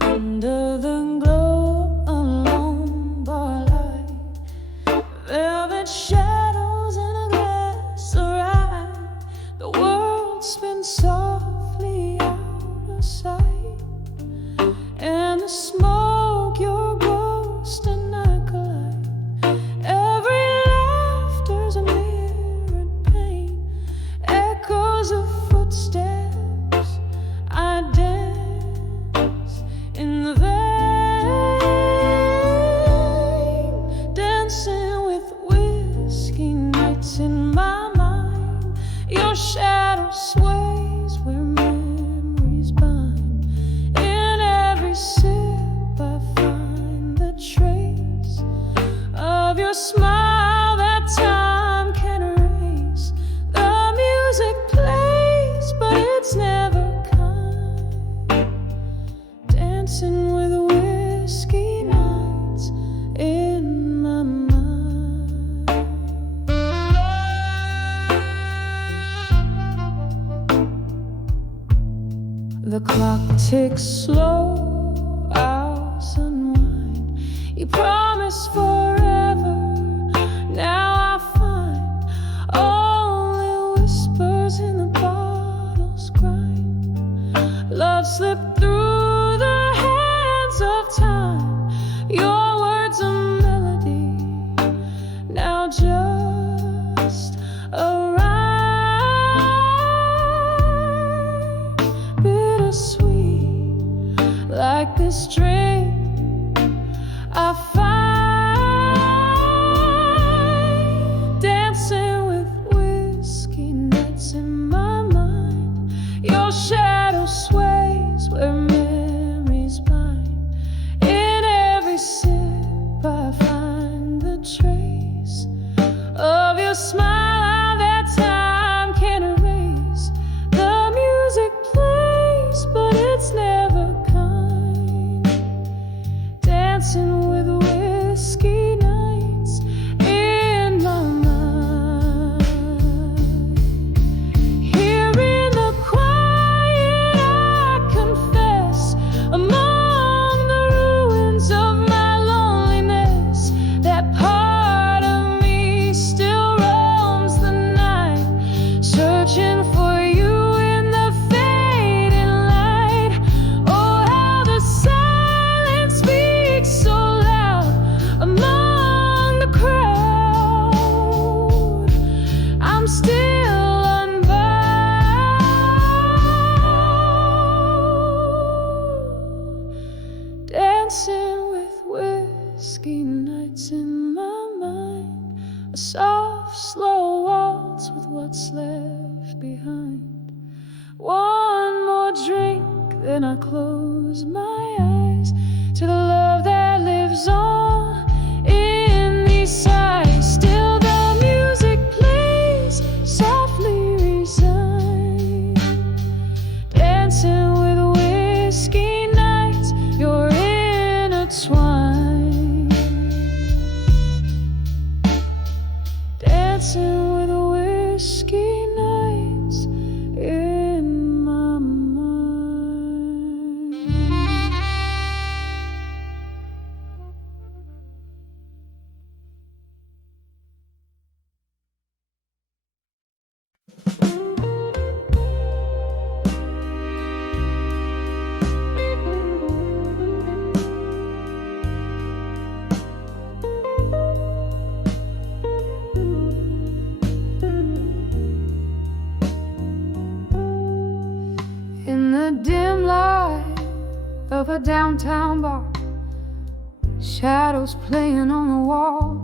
Under the glow of long bar light, velvet shadows in a glass of rye, the world spins softly out of sight, and the smoke, your ghost and I collide. Every laughter's a mirrored pain, echoes of footsteps. I dance in the vein, dancing with whiskey nights in my mind. Your shadow sways where memories bind. In every sip I find the trace of your smile that time can erase. The music plays, but it's never kind. Dancing with whiskey nights in my mind. The clock ticks slow, hours unwind. You promised forever, now I find only whispers in the bottle's grind. Love slipped through the hands of time. Your words a melody, now just a rhyme. Bittersweet, like this dream I find. Dancing with whiskey nights in my mind. Your shadow sways where memories bind. In every sip I find the trace of your smile that time can erase. The music plays, but it's never kind. Dancing with whiskey nights in my mind. Here in the quiet I confess, among the ruins of my loneliness, that part of me still roams the night, searching for you in the fading light. Oh, how the silence speaks so loud among the crowd. I'm still unbound, dancing with whiskey nights in my mind. A soft, slow waltz with what's left behind. One more drink, then I close my eyes to the love that lives on in these sighs. Still the music plays, softly resigned. Dancing with whiskey nights, you're intertwined. Dancing with whiskey nights in my mind. In the dim light of a downtown bar, shadows playing on the wall,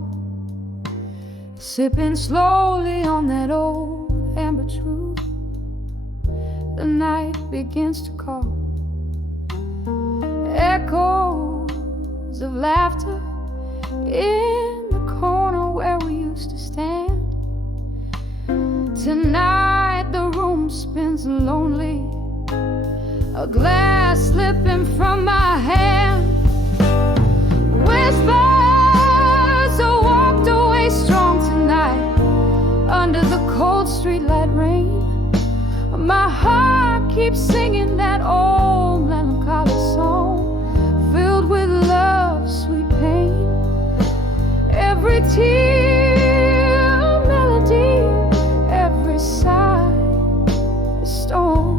sipping slowly on that old amber truth. The night begins to call, echoes of laughter in the corner where we used to stand. Tonight the room spins alone. a glass slipping from my hand. Whispers walked away strong tonight under the cold streetlight rain. My heart keeps singing that old melancholy song, filled with love, sweet pain. Every tear a melody, every sigh a storm.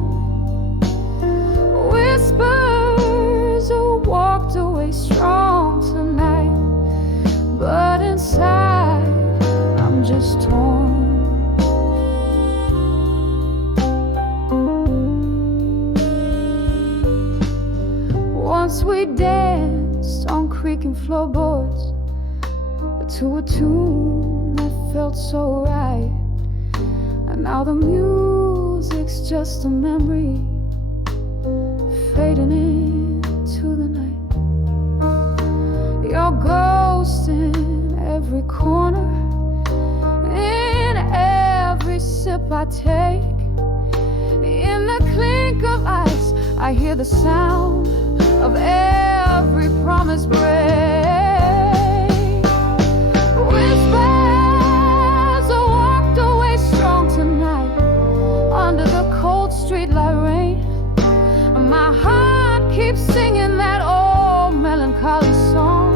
Whispers walked away strong tonight, but inside I'm just torn. Once we danced on creaking floorboards to a tune that felt so right, and now the music's just a memory fading into the night. Your ghost in every corner, in every sip I take, in the clink of ice I hear the sound of every promise break. Whispers walked away strong tonight under the cold streetlight rain. My heart keeps singing that old melancholy song,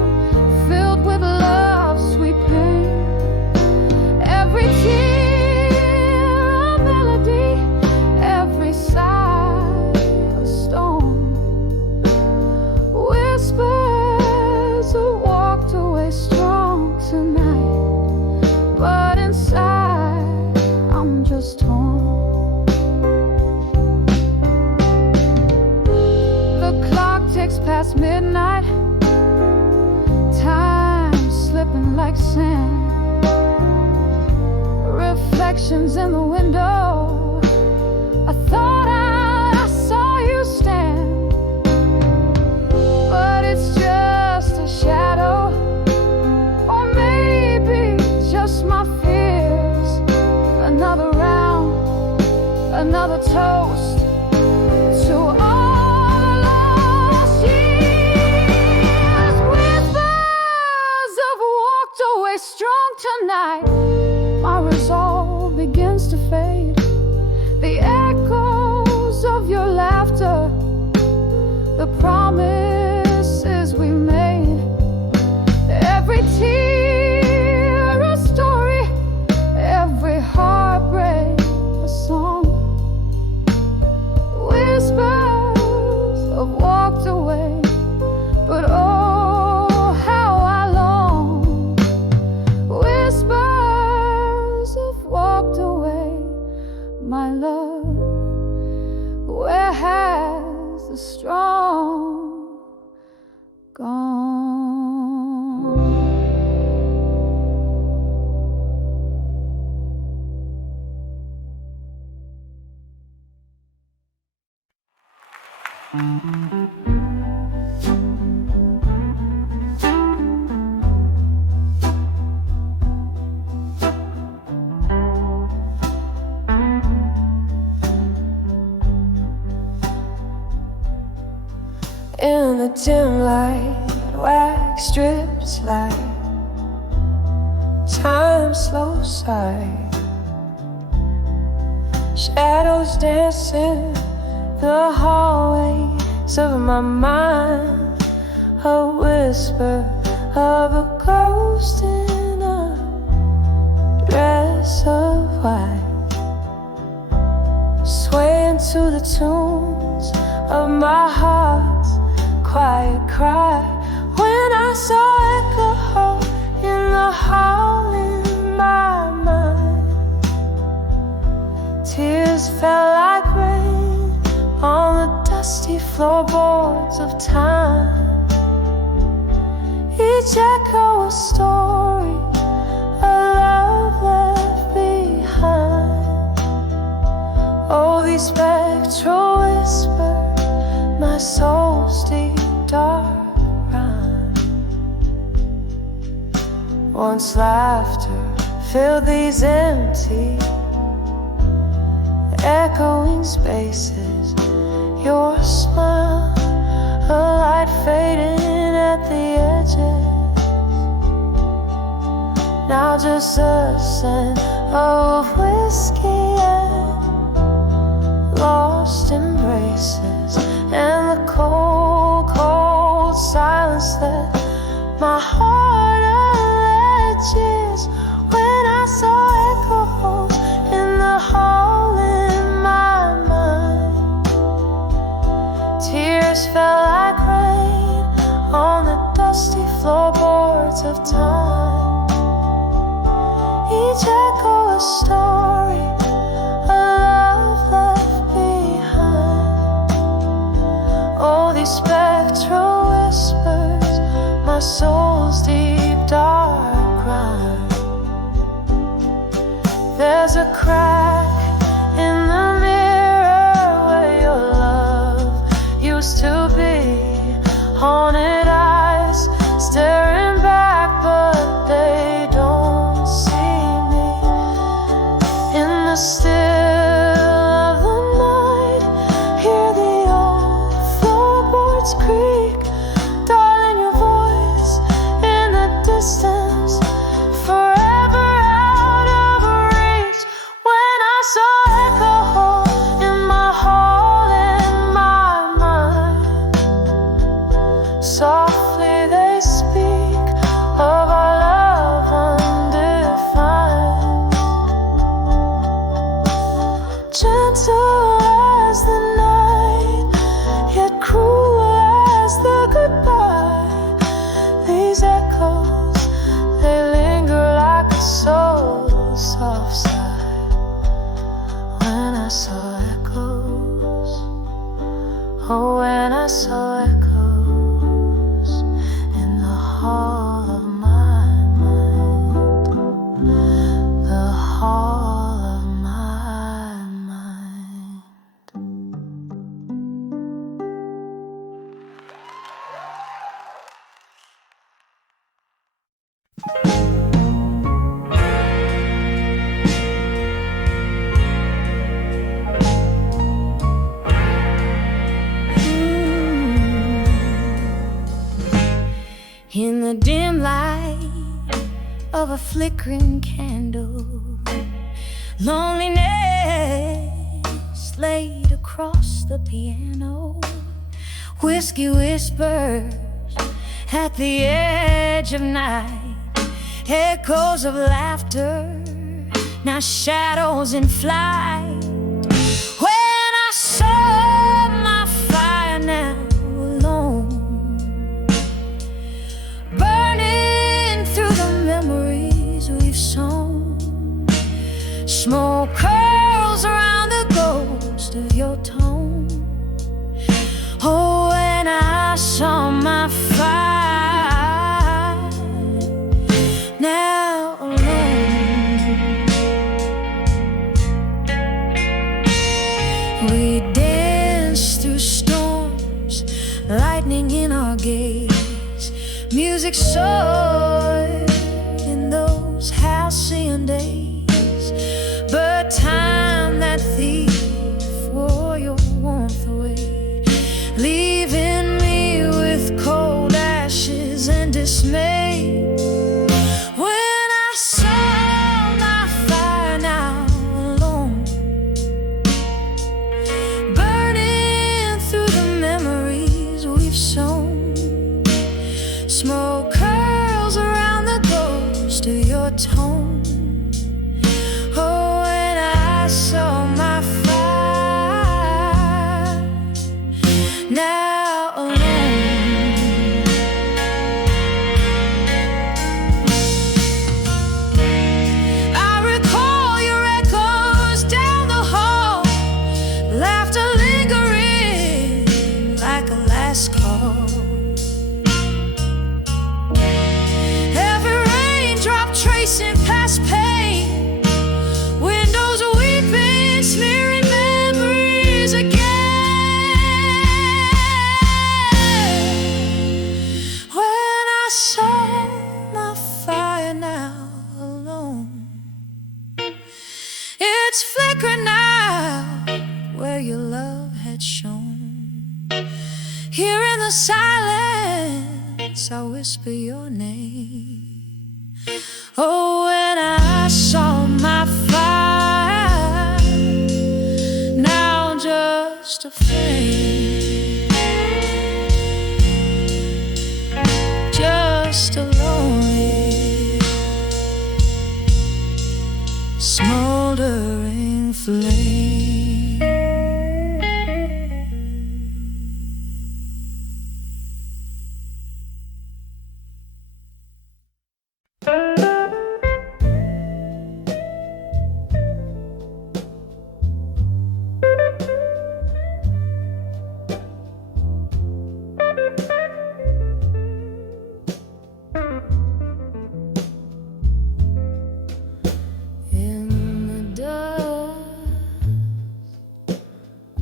filled with love, sweet pain. Every tear a melody, every sigh a storm. Whispers walked away strong tonight, but inside I'm just torn. The clock ticks past midnight, time slipping like sand. Reflections in the window, I thought I saw you stand, but it's just a shadow, or maybe just my fears. Another round, another toast to all the lost years. Whispers have walked away strong tonight. My resolve begins to fade. The echoes of your laughter, the promises we made. Every tear a story, every heartbreak a song. Whispers have walked away, but oh, how I long. Whispers have walked away, my love. Where has the strong gone? In the dim light, wax strips light, time slow side, shadows dancing the hallways of my mind. A whisper of a ghost in a dress of white, swaying to the tunes of my heart's quiet cry. When I saw echo in the hall in my mind, tears fell like rain on the dusty floorboards of time. Each echo a story, a love left behind. Oh, these spectral whispers, my soul's deep dark rhyme. Once laughter filled these empty, echoing spaces. your smile, a light fading at the edges. Now just a scent of whiskey and lost embraces, and the cold, cold silence that my heart alleges. When I saw echoes in the hall in my mind, tears fell like rain on the dusty floorboards of time. Each echo a story, a love left behind. Oh, these spectral whispers, my soul's deep dark crime. There's a crack in the mirror where your love used to be. Haunted eyes staring back, but they don't see me. In the still of the night, hear the old floorboards creak. Darling, your voice in the distance, forever out of reach. When I saw echo in my hall, in my mind, softly they speak of our love undefined. Gentle as the night, yet cruel as the goodbye. These echoes, they linger like a soul's soft sigh. When I saw echoes, oh, when I saw echoes in the hall of my mind, the hall of my mind. In the dim light of a flickering candle, loneliness laid across the piano. Whiskey whispers at the edge of night, echoes of laughter, now shadows in flight. When I saw my fire now alone, burning through the memories we've sown, smoke curls around the ghost of your tone. Oh, when I saw my fire now alone, we danced through storms, lightning in our gaze, music soared in those halcyon days. But time, that thief, wore your warmth away, leaving me with cold ashes and dismay. When I saw my fire now alone, burning through the memories we've sown, smoke curls the silence, I whisper your name. Oh, when I saw my fire, now just a flame, just a lonely, smoldering flame.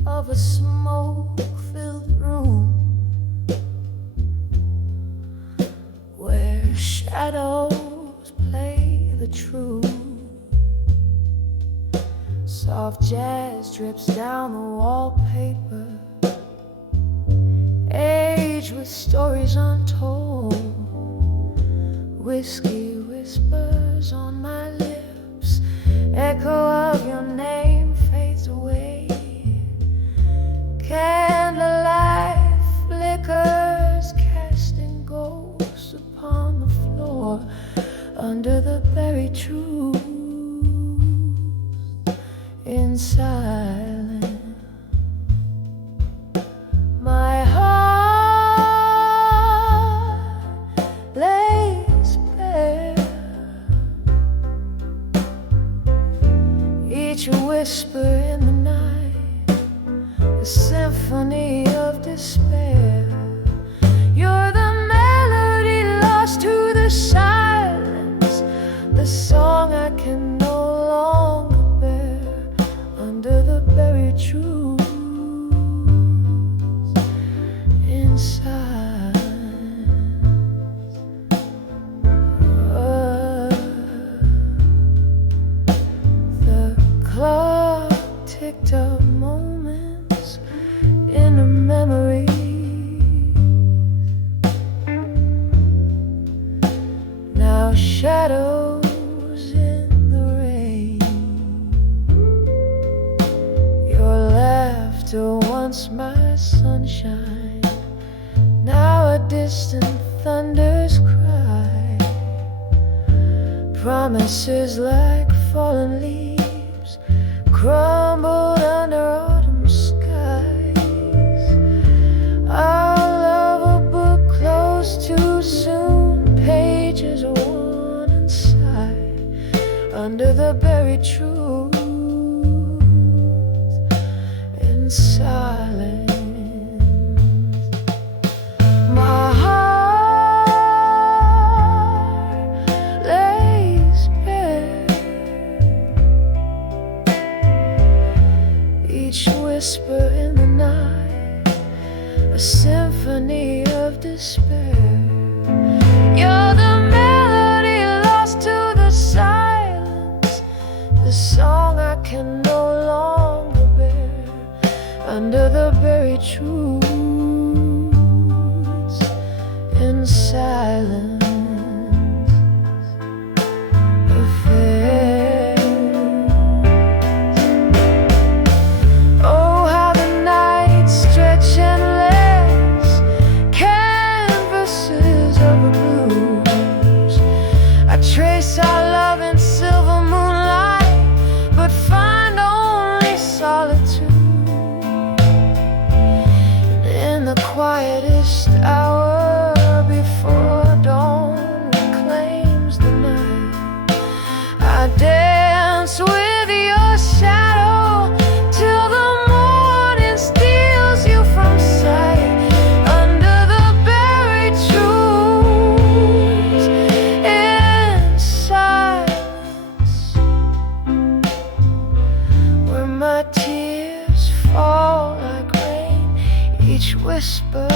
Of a smoke-filled room where shadows play the tune, soft jazz drips down the wallpaper, age with stories untold. Whiskey whispers on my lips, echo of your name fades away. Candlelight flickers, casting ghosts upon the floor under the buried truth. In silence, my heart lays bare. Each whisper in the night, a symphony of despair. You're the melody lost to the silence, the song I can no longer bear under the buried truth. In silence, the clock ticked up moments in a memory. Now shadows in the rain. Your laughter, once my sunshine, now a distant thunder's cry. Promises like fallen leaves crumbled under autumn skies. Our love a book closed too soon, pages worn inside under the buried truth. In silence, my heart lays bare. Each whisper in the night, a symphony of despair. You're the melody lost to the silence, the song I can no longer bear under the buried truths. In silence, affairs. Oh, how the nights stretch endless, canvases of the blues. I trace our love in silver moonlight, but find only solitude. And in the quietest hour before dawn reclaims the night, I dance with your shadow till the morning steals you from sight under the buried truths. In silence, where my tears fall like rain, each whisper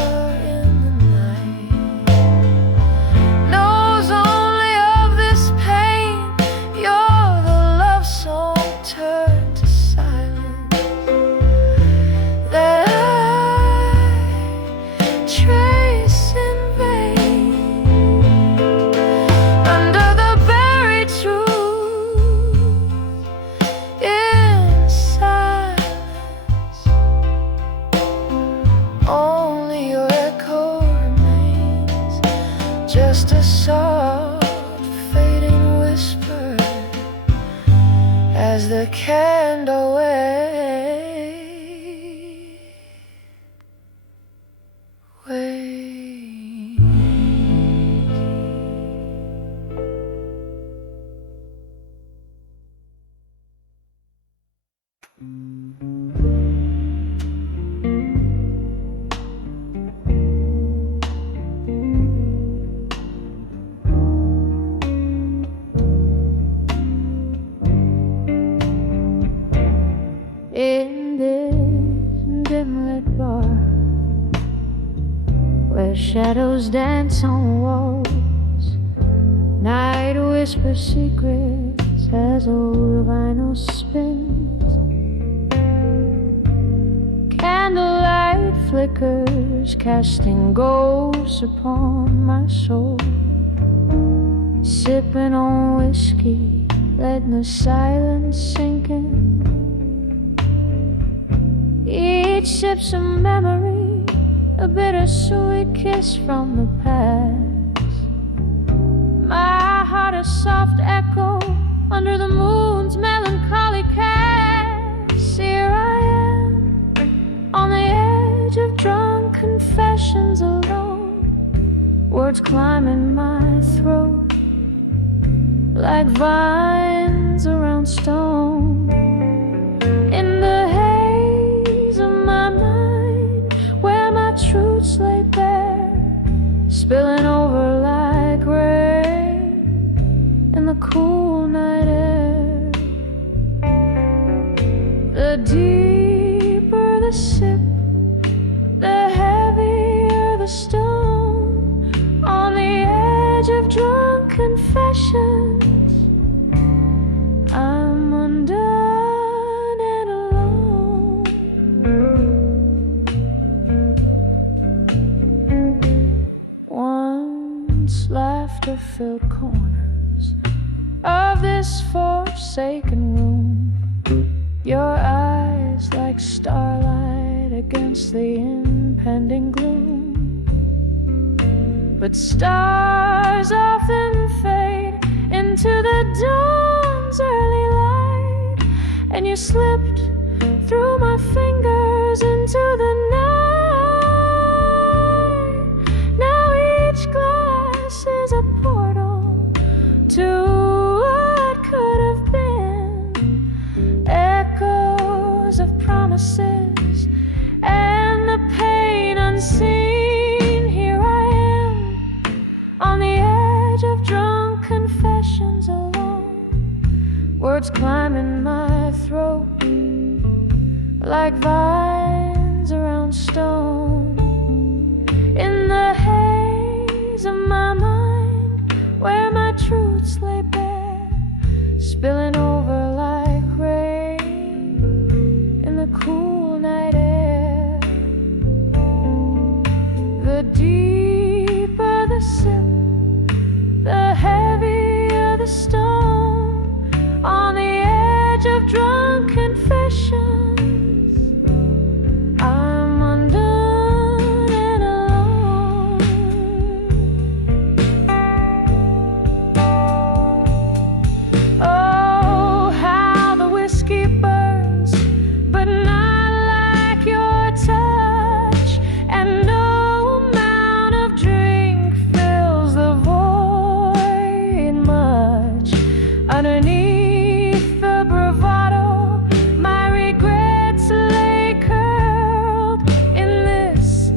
in the night knows only of this pain. You're the love song turned to silence that I dim-lit bar where shadows dance on walls. Night whispers secrets as old vinyl spins. Candlelight flickers, casting ghosts upon my soul. Sipping on whiskey, letting the silence sink in. Each sip's a memory, a bittersweet kiss from the past. My heart a soft echo under the moon's melancholy cast. Here I am, on the edge of drunk confessions alone. Words climbing my throat like vines around stone. In the haze of my mind, where my truths lay bare, spilling over like rain in the cool night air. The deeper the sip, the heavier the stone. On the edge of drunk confessions, I'm undone and alone. Once laughter-filled corners of this forsaken room, your eyes like starlight against the impending gloom. But stars often fade into the dawn's early light, and you slipped through my fingers into the night. Now each glass is a portal to what could have been, echoes of promises and the pain unseen. Here I am, on the edge of drunk confessions alone. Words climbing my throat like vines around stone. In the haze of my mind, where my truths lay bare, spilling over like rain in the cool night air. The deeper the sip, the heavier the stone. On the edge of drunk confessions, I'm undone and alone. Oh, how the whiskey burns, but not like your touch, and no amount of drink fills the void much. Underneath the bravado, my regrets lay curled. In this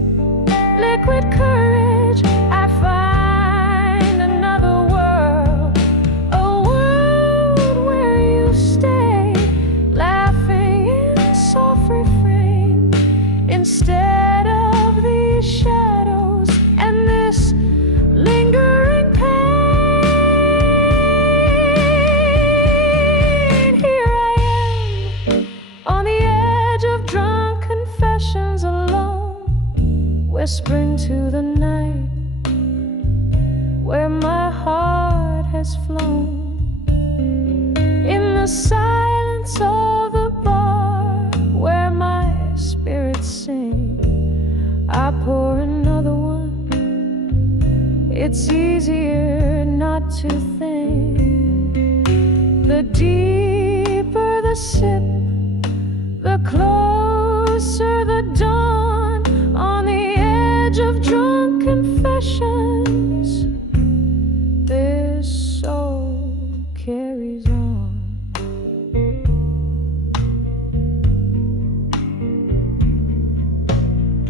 liquid courage, I find another world, a world where you stay, laughing in soft refrain, instead of these shadows and this lingering pain. Here I am, on the edge of drunk confessions alone, whispering to the night where my heart has flown. In the silence of the bar where my spirits sing, I pour another one. It's easier not to think. The deeper the sip, the closer the dawn. On the edge of drunk confessions, this soul carries on.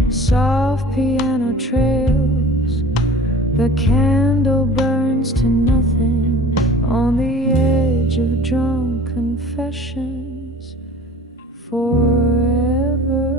Soft piano trails, the candle burns to nothing. On the edge of drunk confessions, forever.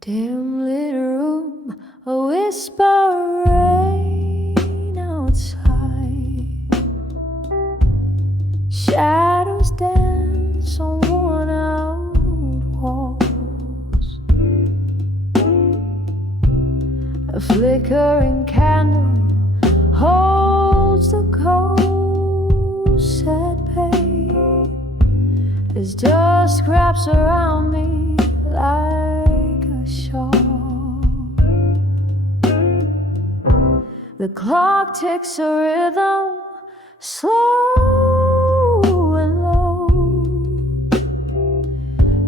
Dim lit room, a whisper rain outside. Shadows dance on worn out walls. A flickering candle holds the ghost at bay as dusk wraps around me like a shawl. The clock ticks a rhythm, slow and low,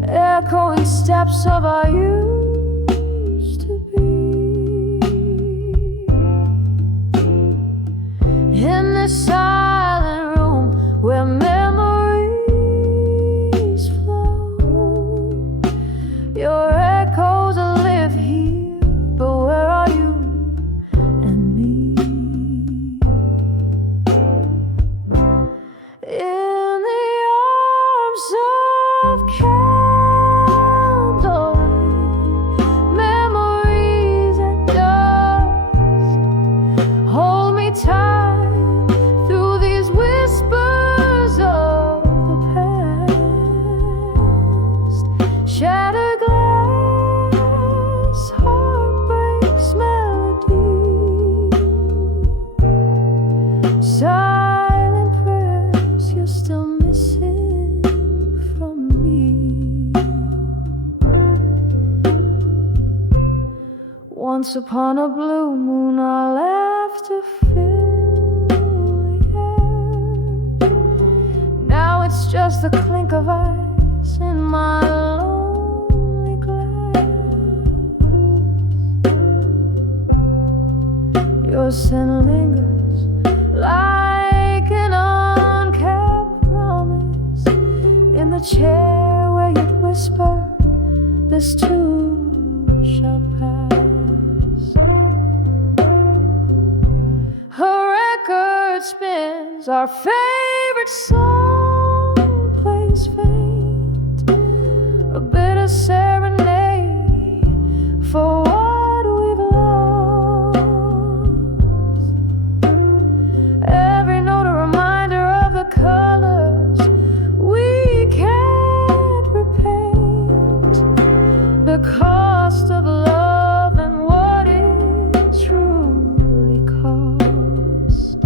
echoing steps of our used to be. In this silent room where memories flow, your echoes live here, but where are you and me? In the arms of candlelight, memories at dusk, hold me tight through these whispers of the past. Shattered glass, heartbreak's melody, silent prayers you're still missing from me. Once upon a blue moon, our laughter filled the air. Now it's just the clink of ice in my lonely glass. Your scent lingers like an unkept promise in the chair where you'd whisper, this too shall pass. Her record spins, our favorite song plays faint, a bitter serenade for what we've lost. Every note a reminder of the colors we can't repaint, the cost of love and what it truly cost.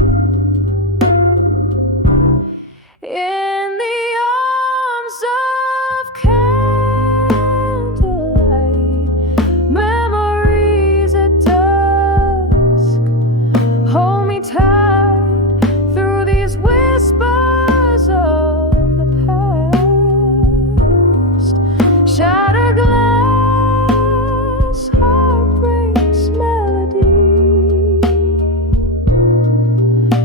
In the arms of candlelight, memories at dusk, hold me tight through these whispers of the past. Shattered glass, heartbreak's melody,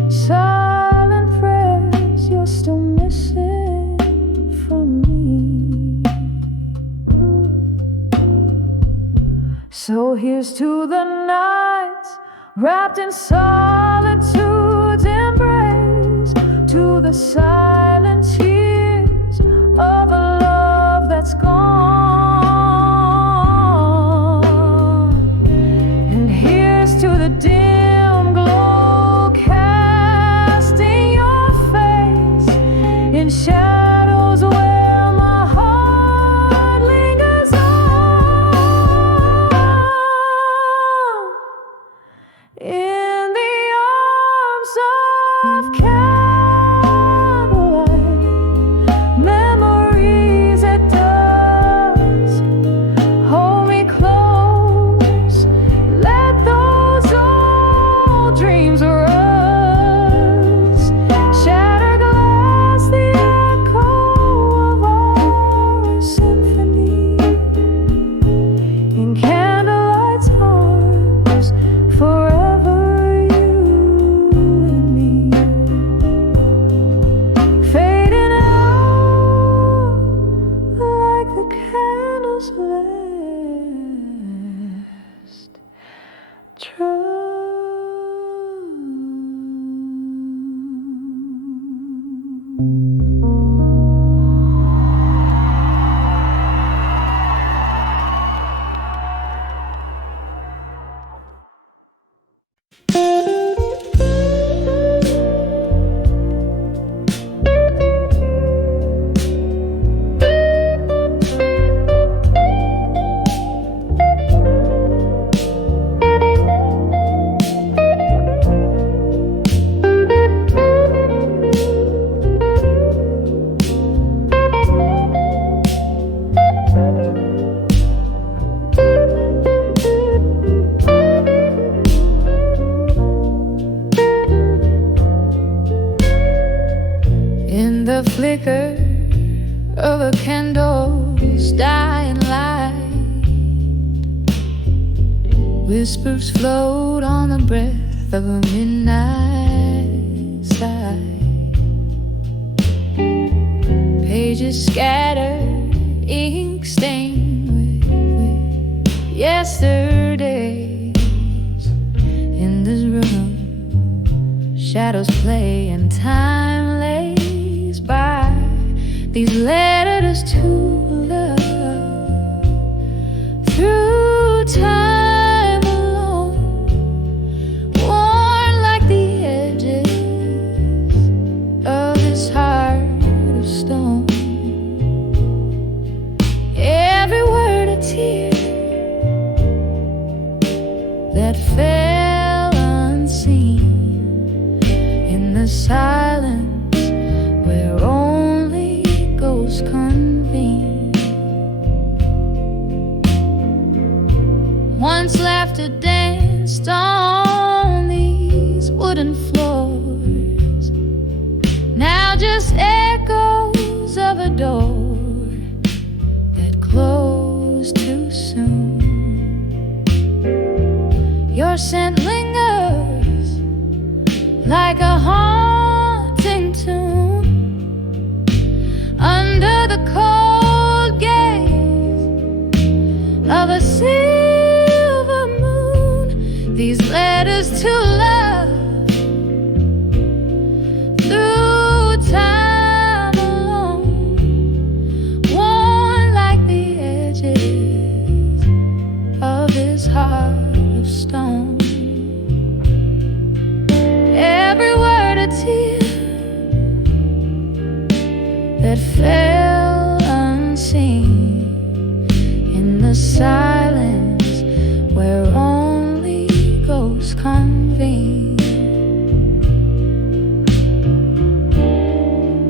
silent prayers you're still missing from me. So here's to the nights wrapped in solitude's embrace, to the silent tears of a love that's gone. And here's to the dim glow casting your face in shadows where my heart lingers on. In the arms of candlelight, Whispers float on the breath of a midnight sky. Pages scattered, ink stained with yesterdays. In this room, shadows play and time lays by. These letters to love through time alone, worn like the edges of his heart of stone. Every word a tear that fell unseen in the silence where only ghosts convene. Once laughter danced on these wooden floors, now just echoes of a door that closed too soon. Your scent lingers like a haunting tune under the cold gaze of a silver moon. These letters to love through time alone, worn like the edges of his heart of stone. Every word a tear that fell unseen in the silence where only ghosts convene.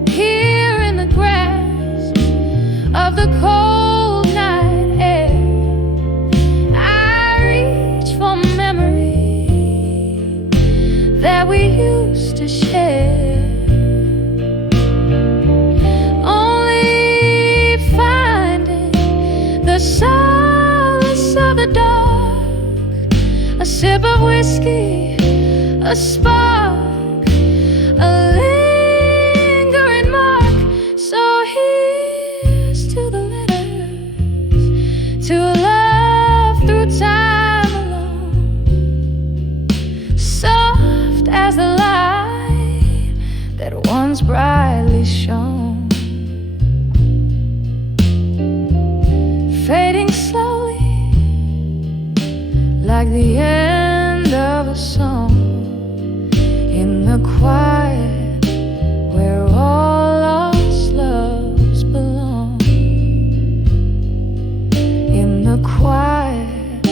Here in the grasp of the cold night air, I reach for memory that we used to share. The solace of the dark, a sip of whiskey, a spark, a lingering mark. So here's to the letters, to love through time alone, soft as the light that once brightly shone, fading slowly like the end of a song in the quiet where all lost loves belong. In the quiet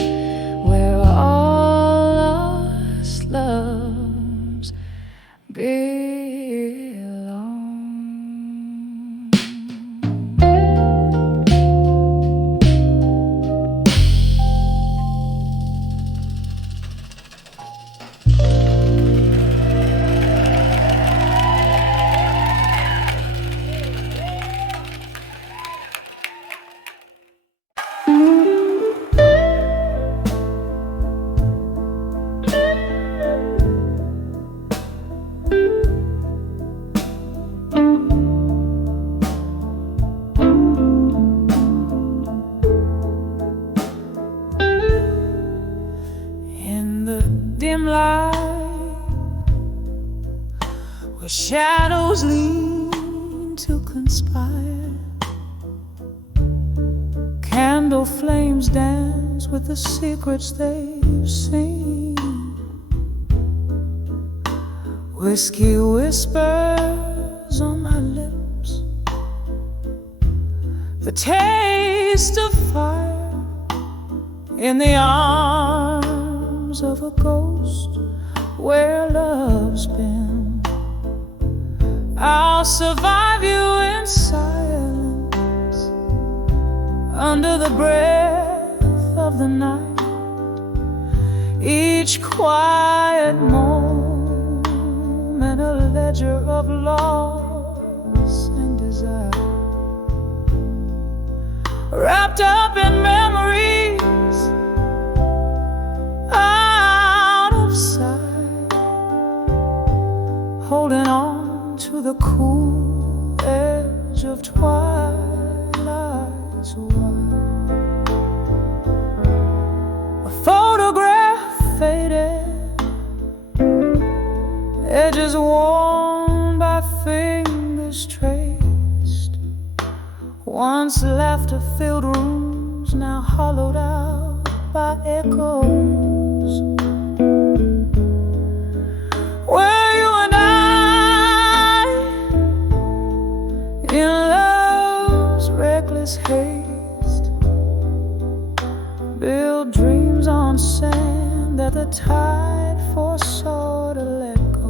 where all lost loves belong. Where shadows lean to conspire, candle flames dance with the secrets they've seen. Whiskey whispers on my lips, the taste of fire in the arms of a ghost where love's been. I'll survive you in silence under the breath of the night. Each quiet moment a ledger of loss and desire, wrapped up in memories edges worn by fingers traced. Once laughter-filled rooms, now hollowed out by echoes. Where you and I, in love's reckless haste, build dreams on sand that the tide foresaw to let go.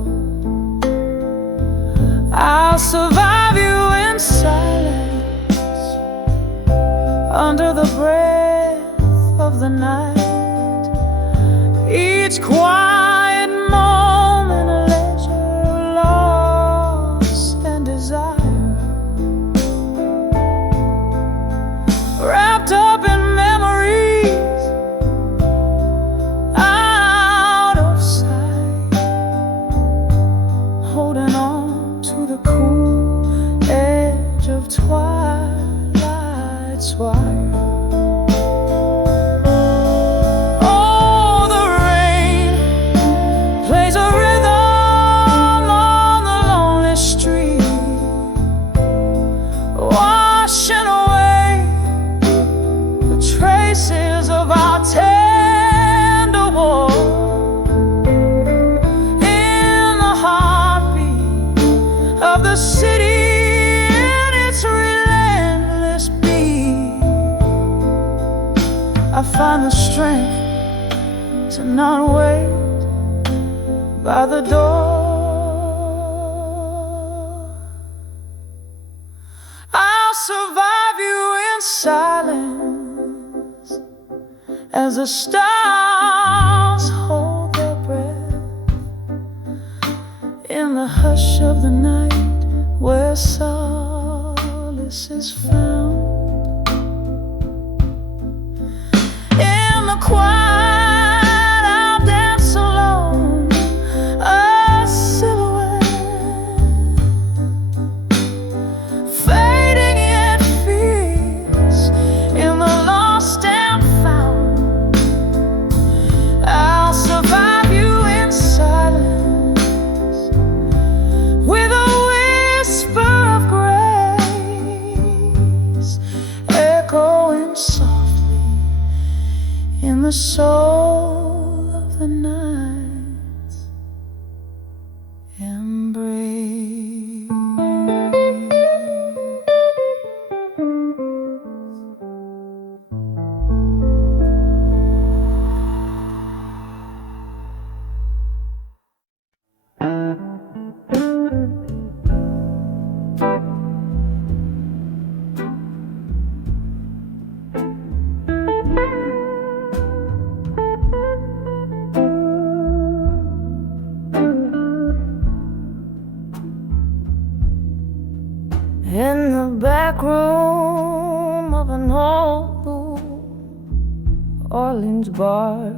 I'll survive you in silence, under the breath of the night. Each quiet moment a ledger of loss and desire, wrapped up in memories out of sight, holding on to the cool edge of twilight's wire. I find the strength to not wait by the door. I'll survive you in silence as the stars hold their breath in the hush of the night where solace is found. Quiet, I'll dance alone, a silhouette, fading yet fierce in the lost and found. I'll survive you in silence, with a whisper of grace, echoing softly in the soul of the night's embrace. In the back room of an old New Orleans bar,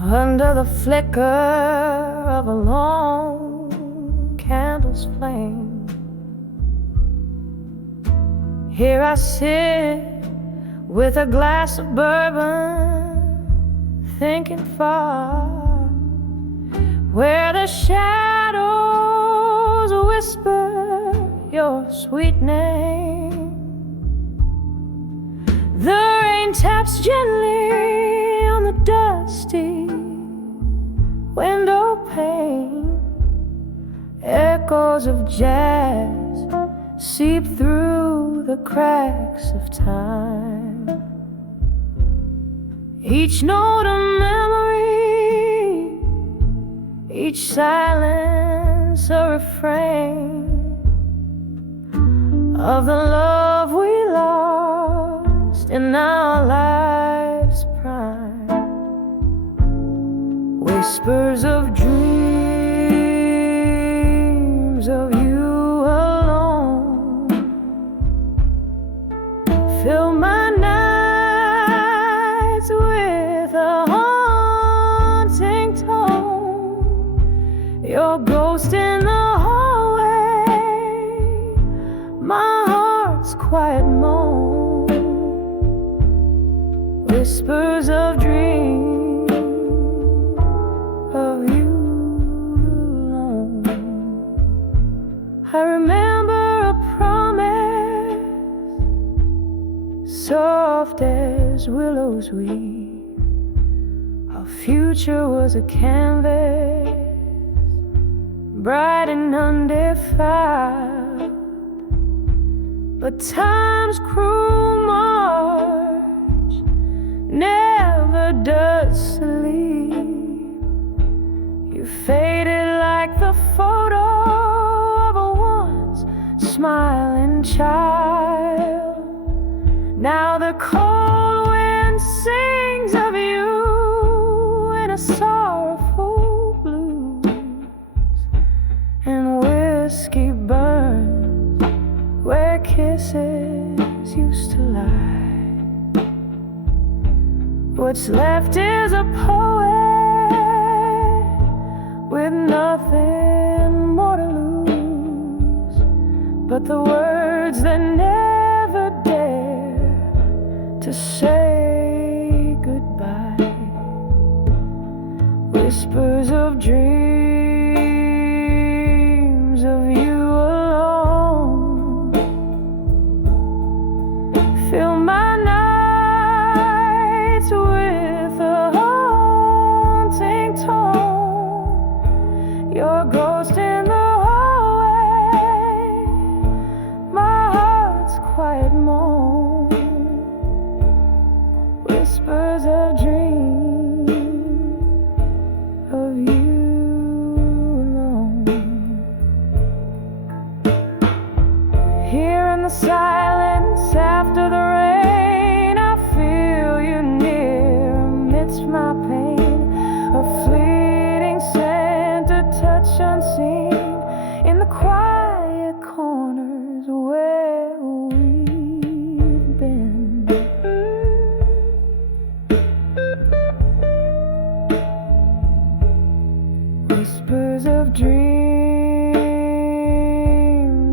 under the flicker of a lone candle's flame, here I sit with a glass of bourbon, thinking far, where the shadows whisper your sweet name. The rain taps gently on the dusty window pane. Echoes of jazz seep through the cracks of time. Each note a memory, each silence a refrain of the love we lost in our life's prime. Whispers of dreams of you alone fill my nights with a haunting tone. Your ghost in the hallway, my heart's quiet moan. Whispers of dreams of you soft as willows weave. Our future was a canvas, bright and undefiled. But time's cruel march never does sleep. You faded like the photo of a once smiling child. Now the cold wind sings of you in a sorrowful blues, and whiskey burns where kisses used to lie. What's left is a poet with nothing more to lose but the words that never dare to say goodbye. Whispers of dreams of you alone fill my nights with a haunting tone. Your ghost in the hallway, my heart's quiet moan. Whispers of dreams of you alone. Here in the silence after the rain, I feel you near amidst my pain. A fleeting scent, a touch unseen in the quiet corners where we've been. Whispers of dreams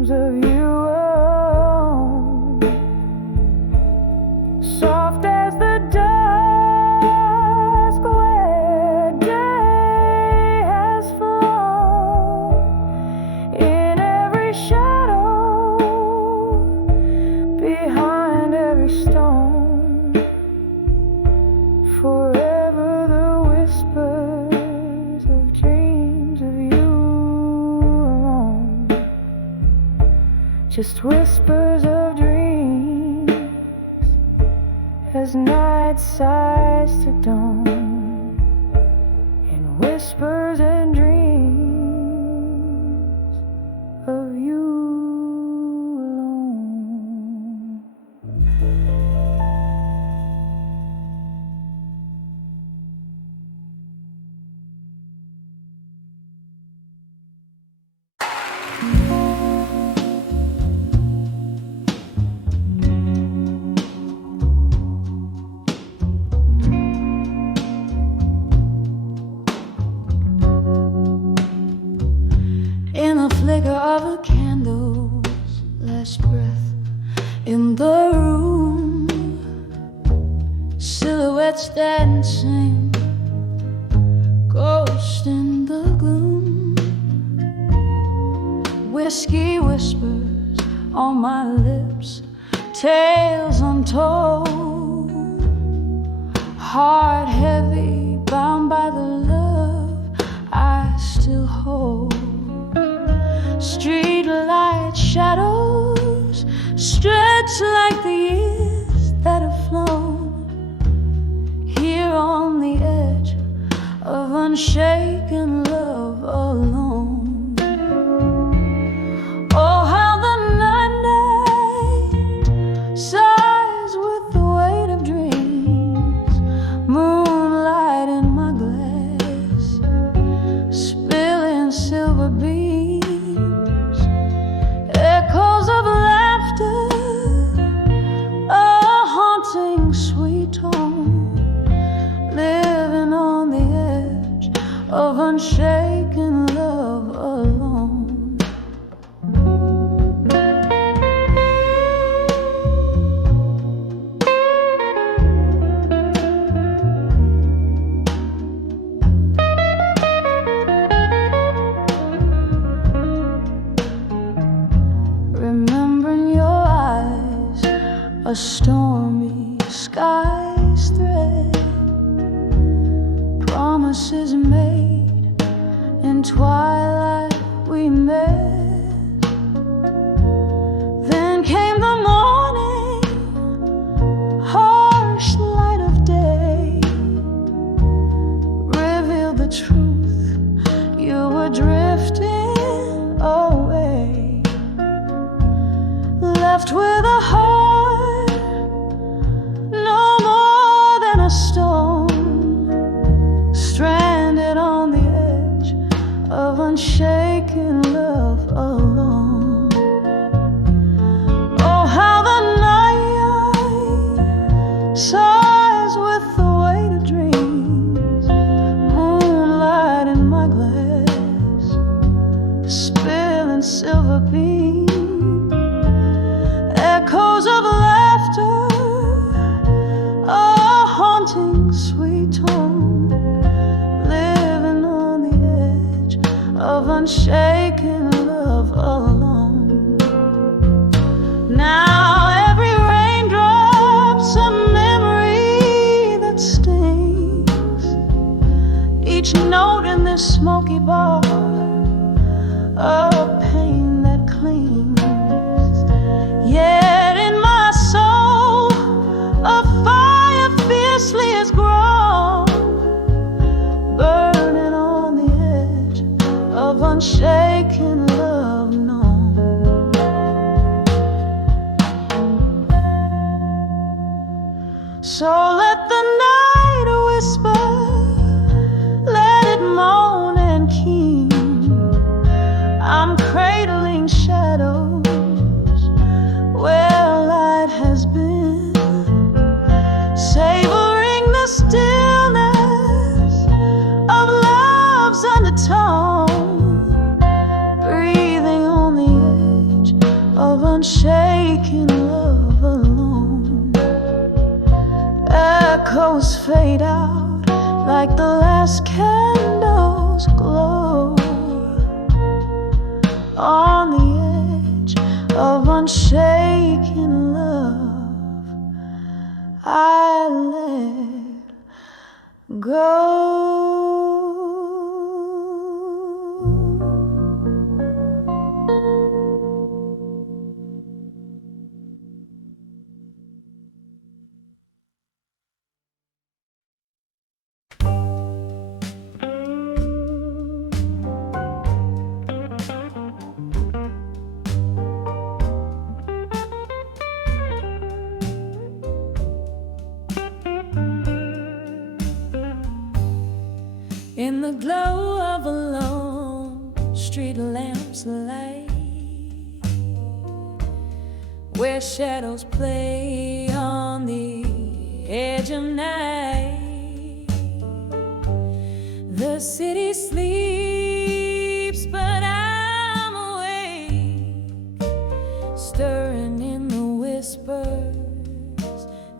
of you alone, soft as the dusk where day has flown. In every shadow, behind every stone, forever the whispers of dreams of you alone. Just whispers of dreams as night sighs to dawn, and whispers and dreams of you alone. In the flicker of a candle's last breath in the room, silhouettes dancing, ghost in the gloom. Whiskey whispers on my lips, tales untold, heart heavy, bound by the love I still hold. Street light shadows stretch like the years that have flown, here on the edge of unshaken love alone. Oh, how the night sighs with the weight of dreams, moonlight in my glass, spilling silver beams, echoes of laughter, a haunting sweet tone, living on the edge of unshaken love alone. Remembering your eyes, a stormy sky promises made in twilight we met. Then came the morning, harsh light of day, revealed the truth. You were drifting away, left with a heart no more than a stone, stranded on the edge of unshaken love alone. Oh, how the night sighs with the weight of dreams, moonlight in my glass, spilling silver beams, echoes of laughter, a haunting sweet tone, living on the edge of unshaken love alone. Now every raindrop's a memory that stings, each note in this smoky bar a pain that clings. Yet in my soul a fire fiercely has grown, burning on the edge of unshaken love known. So let the night whisper, let it moan and keen. I'm cradling shadows where light has been, savoring the stillness of love's undertone, breathing on the edge of unshaken love alone. Echoes fade out like the last candles glow on the edge of unshaken love. I let go. In the glow of a lone street lamp's light, where shadows play on the edge of night, the city sleeps, but I'm awake, stirring in the whispers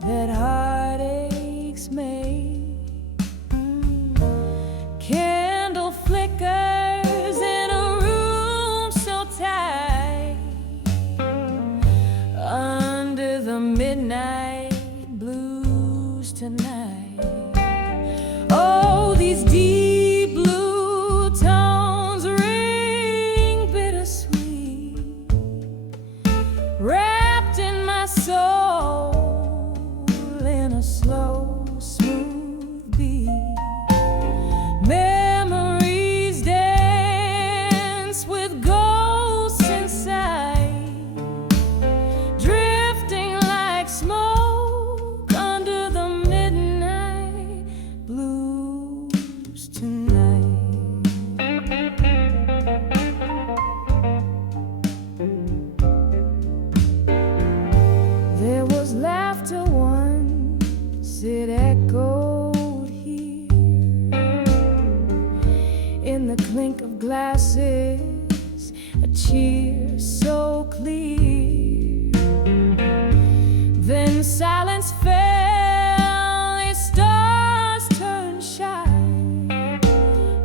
that heartaches make. Candle flickers in a room so tight, under the midnight blues tonight. Oh, these deep blue tones ring bittersweet, wrapped in my soul in a slow, smooth beat. Memories dance with ghosts inside, drifting like smoke under the midnight blues tonight. There was laughter once, it echoed here in the clink of glasses, a cheer so clear. Then silence fell, its stars turned shy,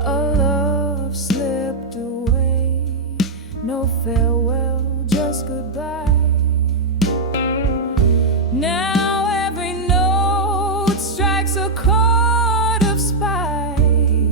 a love slipped away, no farewell, just goodbye. Now every note strikes a chord of spite,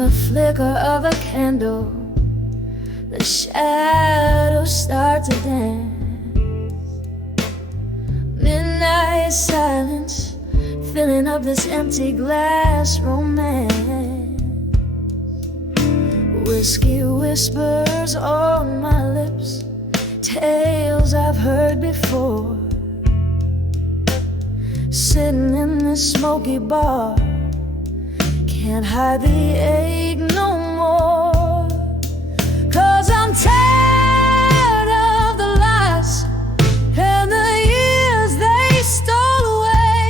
the flicker of a candle, the shadows start to dance. Midnight silence, filling up this empty glass romance. Whiskey whispers on my lips, tales I've heard before. Sitting in this smoky bar, can't hide the ache no more. 'Cause I'm tired of the lies and the years they stole away.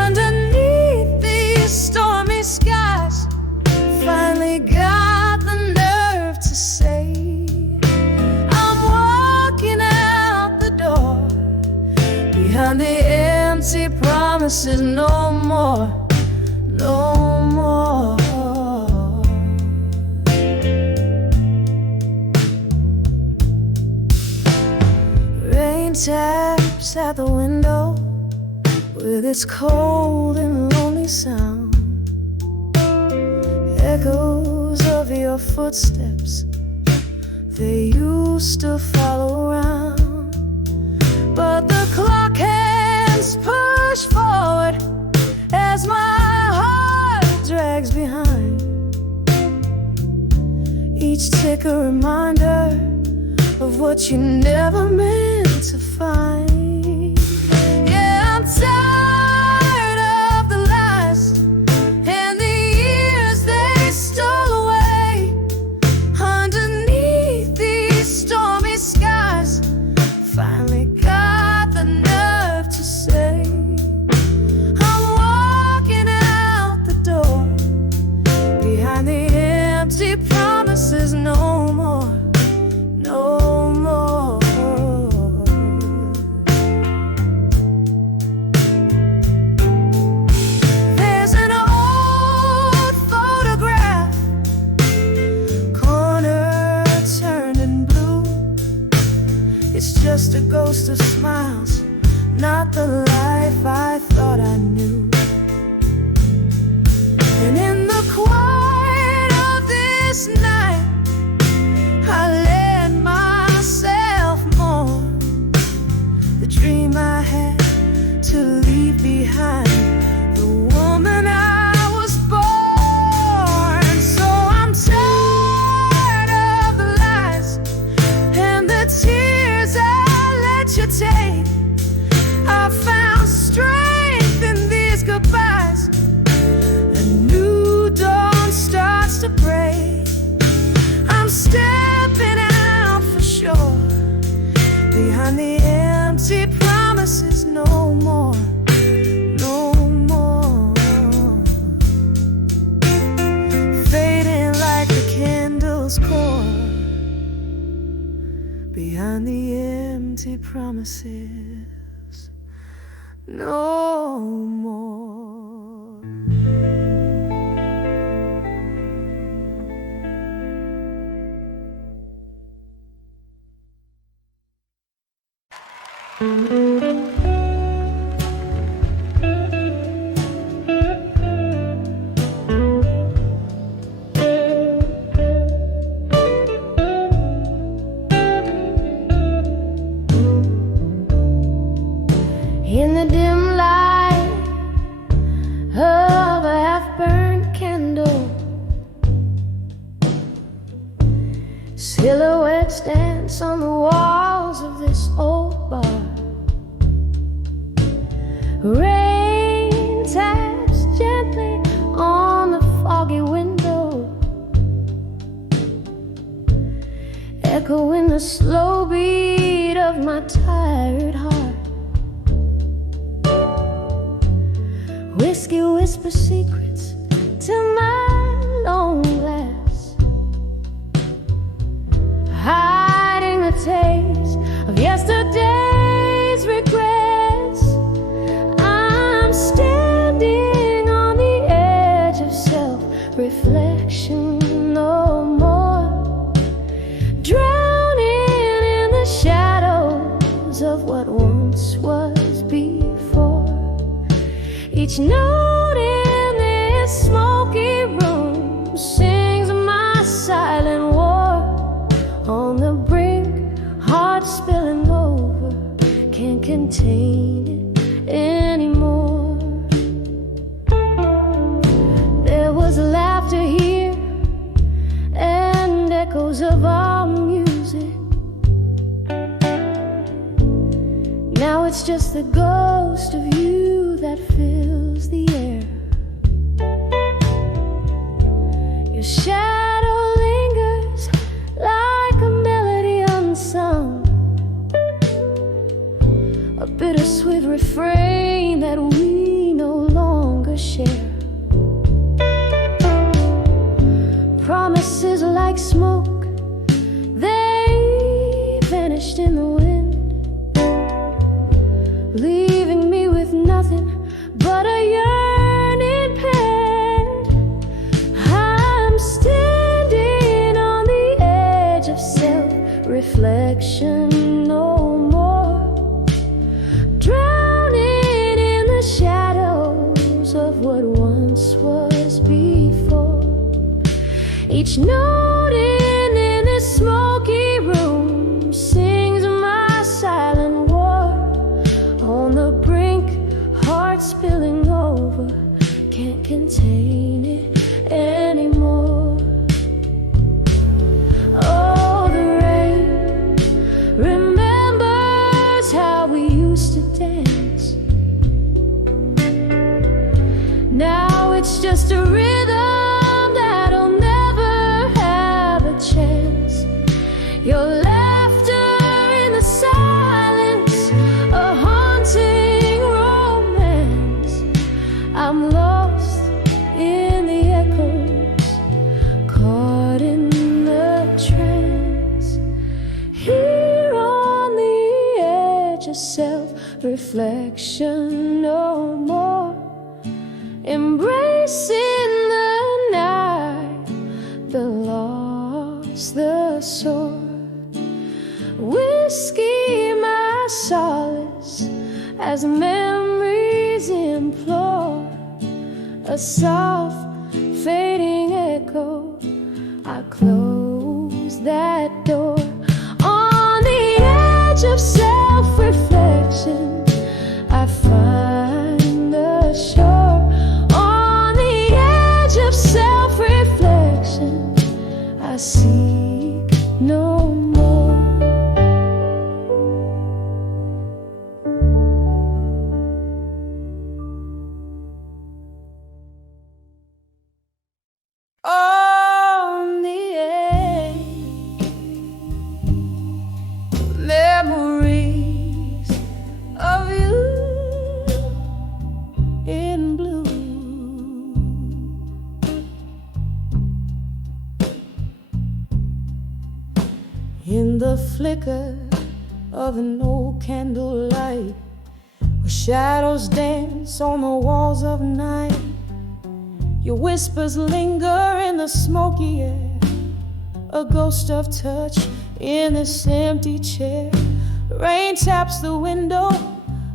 Underneath these stormy skies, finally got the nerve to say I'm walking out the door. Behind the empty promises, no more, no more. Rain taps at the window with its cold and lonely sound. Echoes of your footsteps, they used to follow around. But the clock hands push forward as my heart drags behind. Each tick a reminder of what you never meant to find. Yeah, I'm tired of the lies and the years they stole away. Underneath these stormy skies, finally got the nerve to say I'm walking out the door. Behind the empty promises, no more, no more. There's an old photograph, corner turned in blue. It's just a ghost of smiles, not the life I thought I knew. And in the quiet of this night, I let myself mourn the dream I had to leave behind, the woman I was born. So I'm tired of the lies and the tears I let you take. I found strength in these goodbyes. A new dawn starts to break. I'm stepping out for sure. Behind the empty promises, no more, no more. Fading like the candle's core. Behind the empty promises, no more. In the dim light of a half-burned candle, silhouettes dance on the walls of this old bar. Rain taps gently on the foggy window, echoing the slow beat of my tired heart. Whiskey whispers secrets to my lone glass, hiding the taste of yesterday's regrets. I'm standing on the edge of self-reflection, no more, drowning in the shadows of what once was before. Each note in this smoky room sings my silent war. On the brink, heart spilling over, can't contain it anymore. There was laughter here and echoes of our music. Now it's just the ghost of you that fills the air. Your shadow lingers like a melody unsung, a bittersweet refrain that we no longer share. Promises like smoke, they vanished in the wind, leaving me with nothing but a yearning pen. I'm standing on the edge of self-reflection no more, drowning in the shadows of what once was before. Each note in this smoky room sings my silent war. On the brink, heart spilling over, can't contain it anymore. Oh, the rain remembers how we used to dance. Now it's just a rhythm that'll never have a chance. Your laughter in the silence, a haunting romance. I'm lost in the echoes, caught in the trance. Here on the edge of self-reflection no more, embracing the night, the loss, the sore. Whiskey my solace as memories implore, a soft fading echo. I close that door. On the edge of self-reflection, I find the shore. On the edge of self-reflection, I seek no more. On the edge, memories of you in blue. In the flicker of an old candlelight, where shadows dance on the walls of night, your whispers linger in the smoky air, a ghost of touch in this empty chair. Rain taps the window,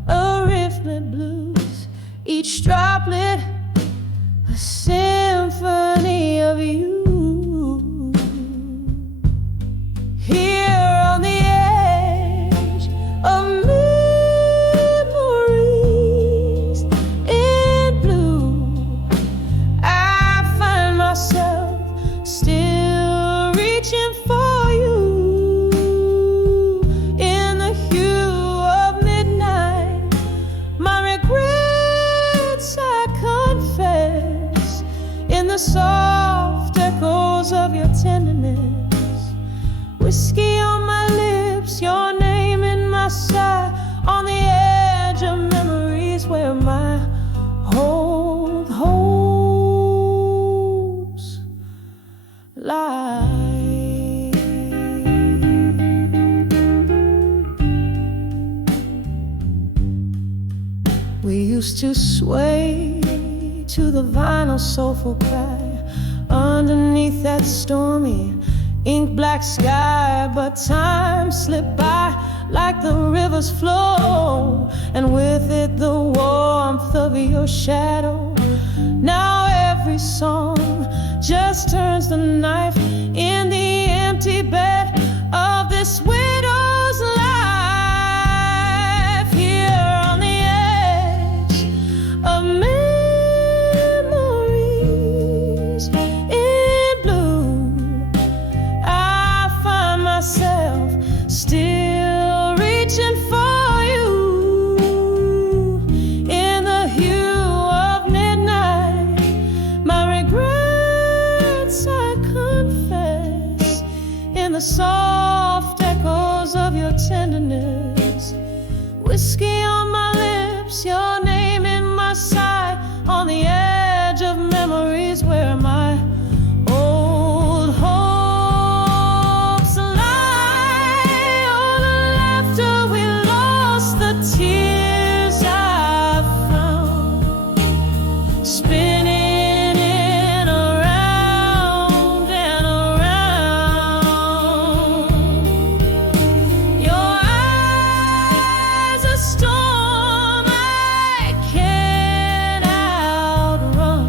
a rifflet blues, each droplet a symphony of you. Here on the edge of memories in blue, I find myself still reaching for you. In the hue of midnight, my regrets I confess, in the soft echoes of your tenderness. Whiskey on my lips, your name in my sigh, on the edge of memories where my old hopes lie. We used to sway to the vinyl soulful cry underneath that stormy ink black sky, but time slipped by like the river's flow, and with it the warmth of your shadow. Now every song just turns the knife in the empty bed of this widow's life. Here on the edge of memories in blue, I find myself still reaching for you. In the hue of midnight, my regrets I confess. In the soft echoes of your tenderness, whiskey on my lips, your name in my sight, on the edge of memories where my old hopes lie. Oh, the laughter we lost, the tears I found, spinning in around and around. Your eyes a storm I can't outrun.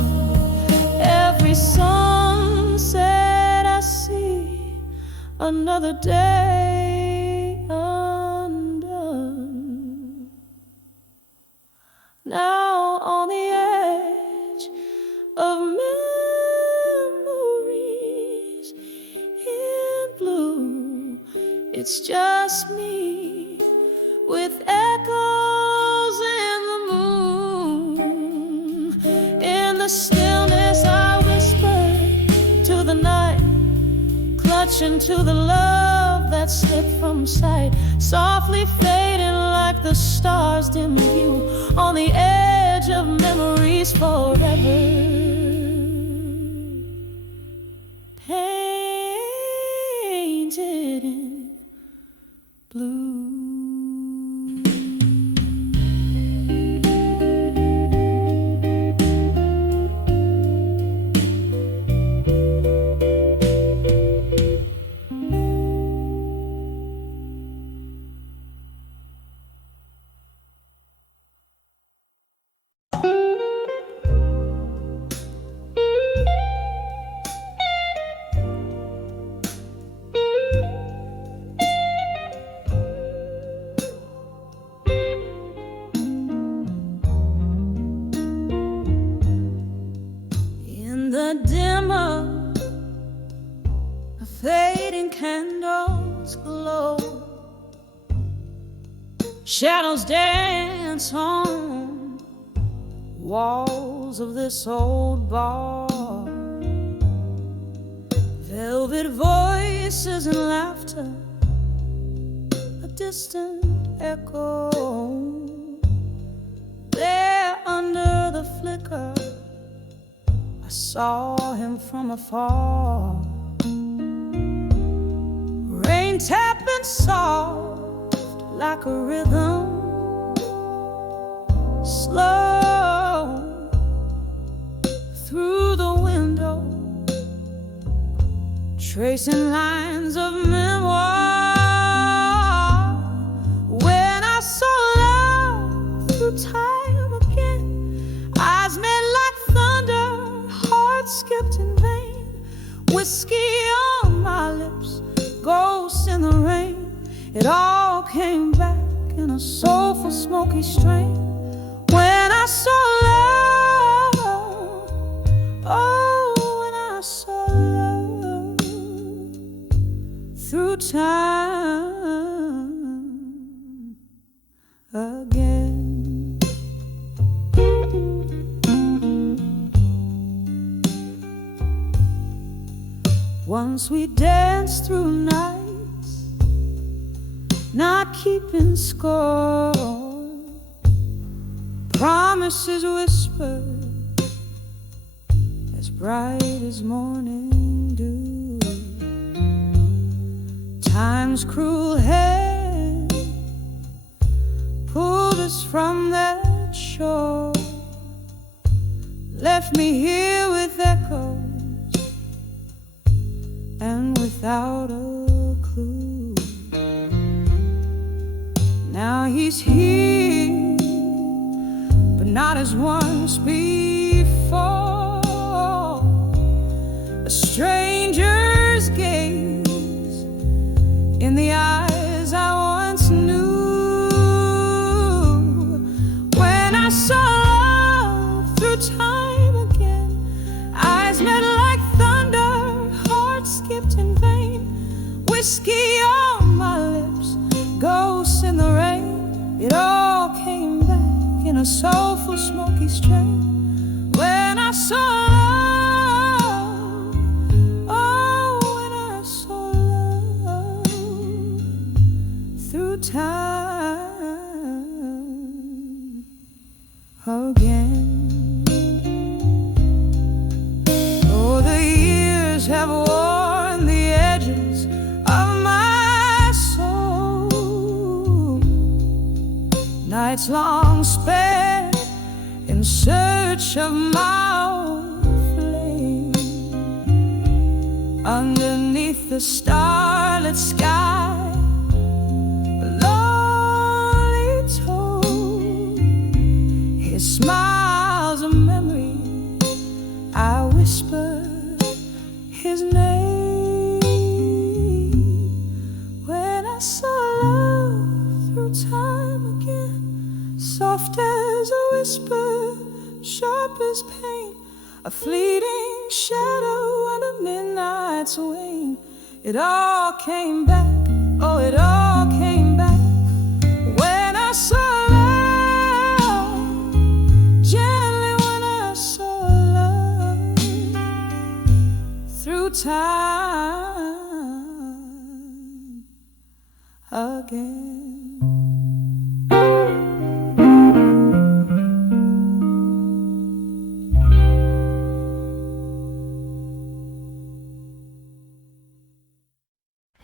Every sunset I see, another day undone. Now on the edge of memories in blue, it's just me with echoes in the moon. In the stillness I whisper to the night, clutching to the love that slipped from sight, softly fading like the stars dim view on the edge of memories forever. Painted in blue. In the dimmer, a fading candles glow, shadows dance on walls of this old bar, velvet voices and laughter, a distant echo. There under the flicker, I saw him from afar, rain tapping soft like a rhythm, slow through the window, tracing lines of memoir. When I saw love through time again, eyes met like thunder, heart skipped in vain, whiskey on my lips, ghosts in the rain. It all came back in a soulful, smoky strain. When I saw love, oh, when I saw love through time again. Once we danced through nights, not keeping score, promises whispered as bright as morning dew. Time's cruel hand pulled us from that shore, left me here with echoes and without a clue. Now he's here, but not as once before. a stranger's gaze in the eyes I once knew. When I saw love through time again, eyes met like thunder, hearts skipped in vain. Whiskey on my lips, ghosts in the rain. It all came back in a soulful, smoky strain. When I saw love, oh, when I saw love through time again. Oh, the years have worn the edges of my soul, nights long spent in search of my own flame. Underneath the starlit sky, a lonely toad, his smile's a memory. I whisper his name. When I saw love through time again, soft as a whisper, sharp as pain, a fleeting shadow under midnight's wane. It all came back, oh, it all came back. When I saw love, gently when I saw love through time again.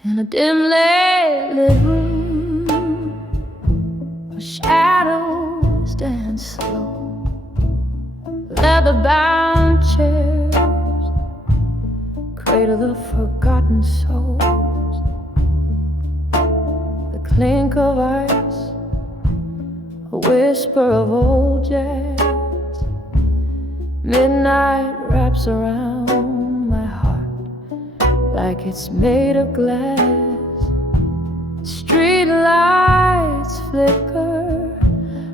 In a dimly lit room, where shadows dance slow, leather-bound chairs cradle of forgotten souls. The clink of ice, a whisper of old jazz. Midnight wraps around my heart like it's made of glass. Street lights flicker,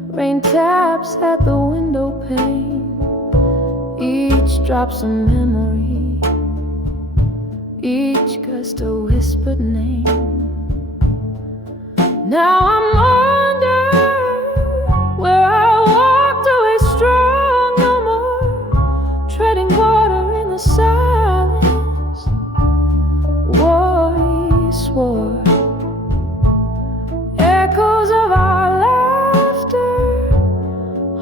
rain taps at the window pane. Each drop's a memory, each gust a whispered name. Now I'm under where I walked away strong no more, treading water in the silence. We swore echoes of our laughter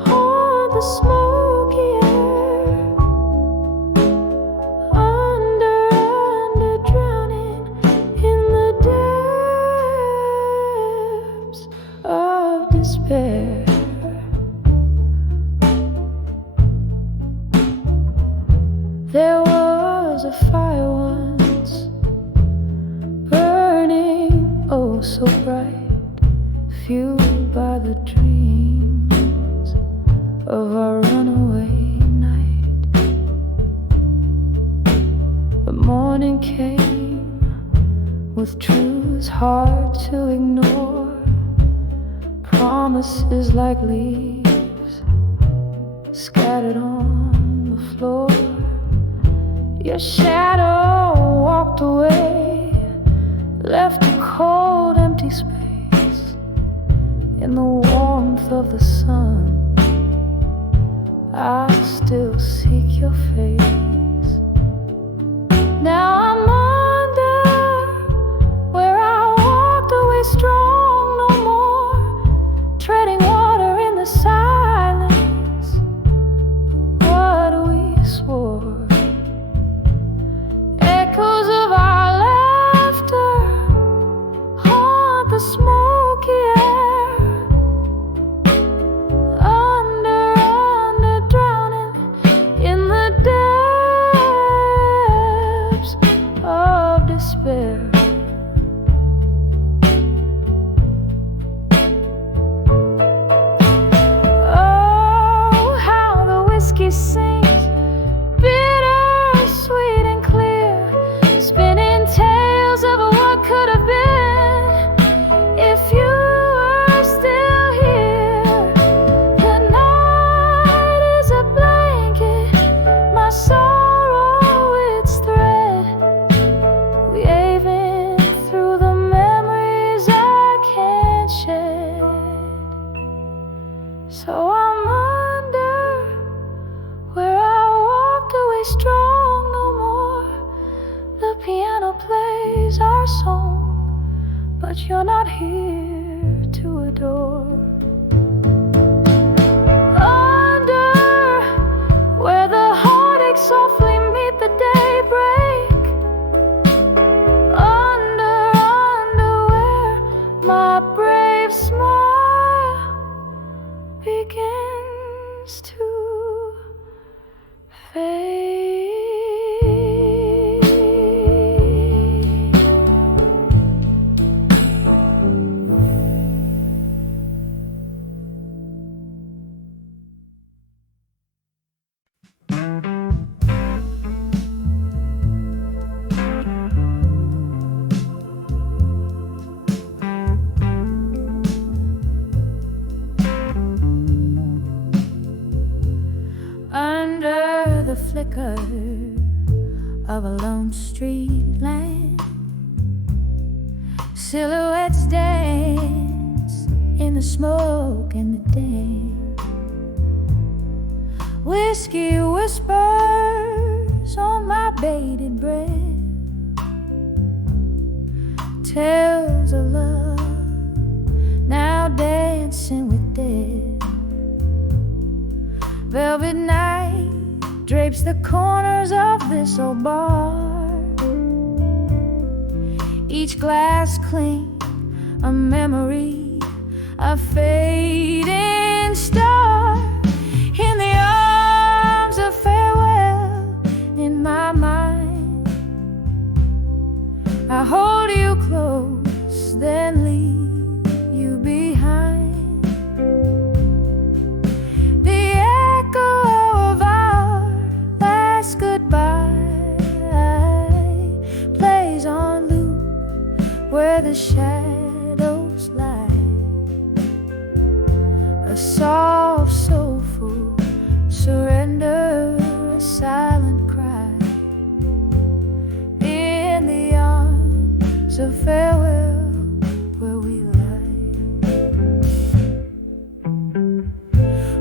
haunt the smoky air. Under, drowning in the depths of despair. There was a fire once, burning oh so bright, fueled by the dreams of our runaway night. But morning came with truths hard to ignore, promises like leaves scattered on the floor. Your shadow walked away, left a cold, empty space. In the warmth of the sun, I still seek your face. Now I'm under where I walked away strong no more, treading water in the silence. What we swore, echoes of our laughter haunt the smoky air. Under, drowning in the depths of despair. Oh, how the whiskey sings, bitter, sweet and clear. is our song, but you're not here to adore. Under where the heartaches softly meet the daybreak, under where my brave smile begins to fade. Under the flicker of a lone street lamp, silhouettes dance in the smoke and the damp. Whiskey whispers on my bated breath, tales of love now dancing with death. Velvet night drapes the corners of this old bar. Each glass clink a memory, a fading star. In the arms of farewell, in my mind, I hold you close, then leave you behind. Where the shadows lie, a soft, soulful surrender, a silent cry. In the arms of farewell, where we lie.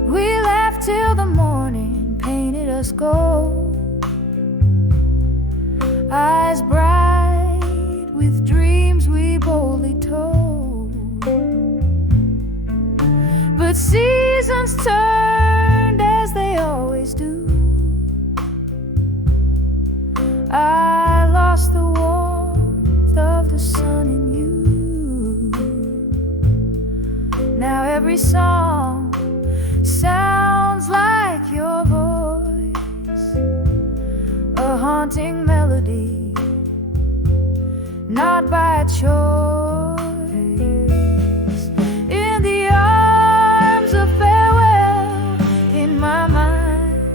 We laughed till the morning painted us gold, eyes bright with dreams we boldly told. But seasons turned as they always do. I lost the warmth of the sun in you. Now every song sounds like your voice, a haunting melody, not by choice. In the arms of farewell, in my mind,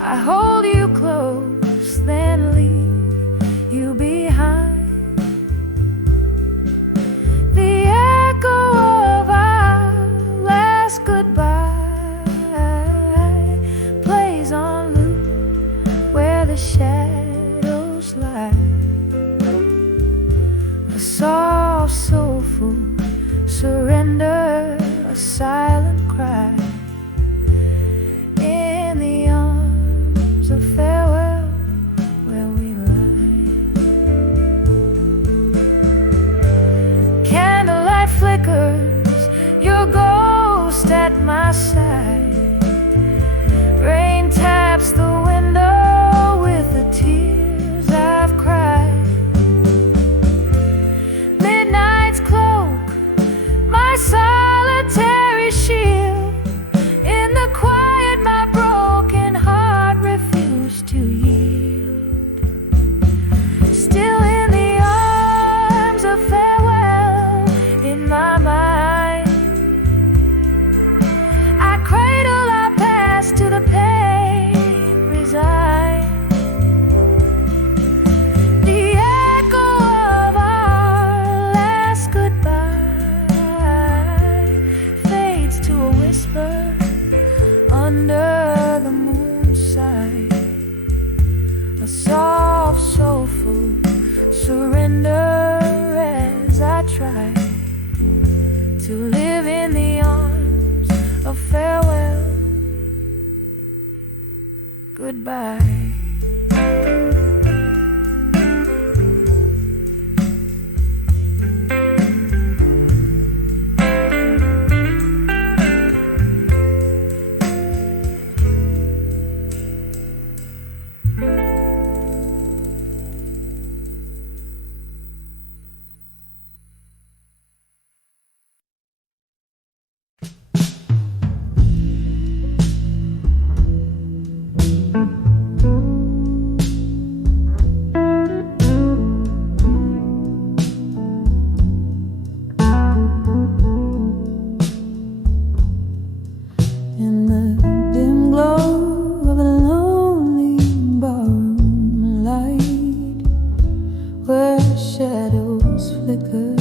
I hold you close, then leave you behind. The echo of our last goodbye plays on loop where the shadows lie. A soft, soulful surrender, a silent cry. In the arms of farewell, where we lie. Candlelight flickers, your ghost at my side. Rain taps the window with the tears I've cried. Solitary shield, in the quiet my broken heart refused to yield. Still in the arms of farewell, in my mind, I cradle our past to the pain resigned. The echo of our last goodbye under the moonlight, a soft, soulful surrender as I try to live in the arms of farewell, goodbye. flickered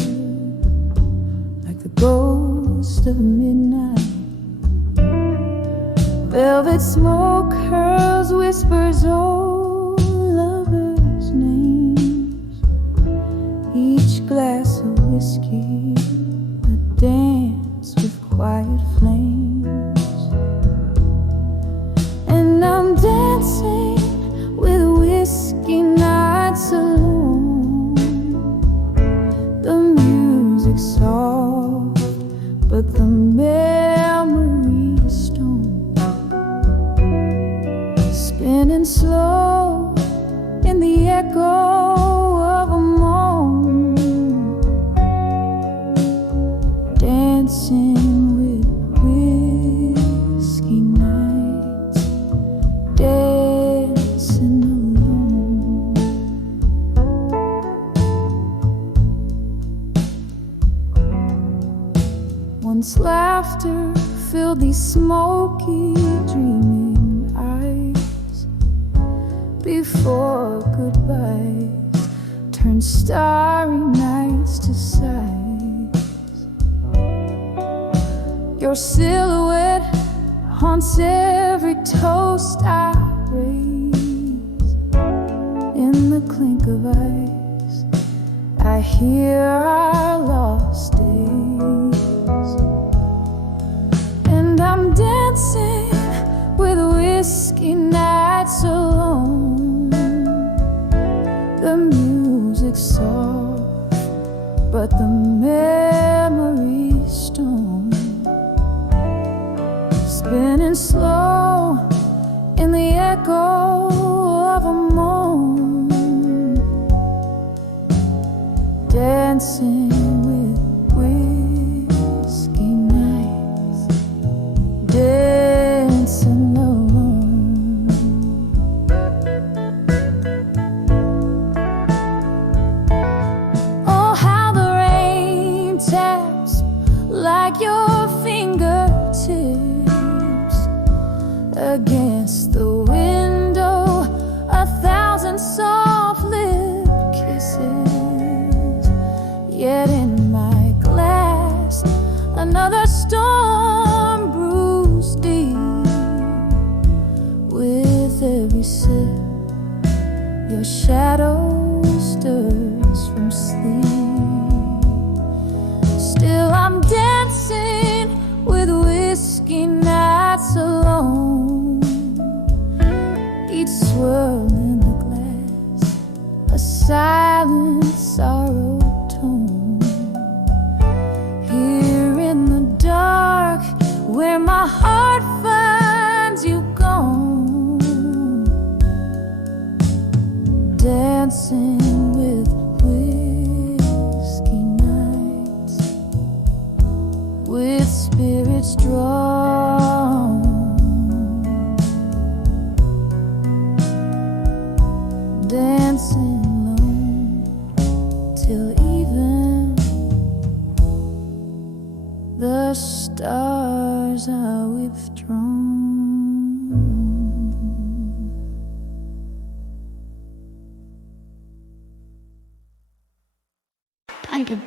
like the ghost of midnight. Velvet smoke curls, whispers old lovers' names. Each glass of whiskey, a dance with quiet flames. And I'm dancing with whiskey nights alone. The music's soft, but the memory's stone. Spinning slow in the echo of a moan. Dancing with whiskey nights, dancing alone. Once laughter filled these smoky, dreaming eyes, before goodbyes turned starry nights to sighs. Your silhouette haunts every toast I raise. In the clink of ice, I hear our lost days. And I'm dancing with whiskey nights alone. The music's soft, but the memory's stone. Spinning slow in the echo of a moan. Dancing with whiskey nights, dancing alone. Oh, how the rain taps like your fingertips against the window, a thousand soft lip kisses. Yet in my glass, another storm brews deep. With every sip, your shadow stirs from sleep. Still I'm dancing with whiskey nights alone. Each swirl in the glass, a silent sorrow tone. Here in the dark, where my heart finds you gone. Dancing with whiskey nights, with spirits drawn. Dancing alone till even the stars are withdrawn. Thank you.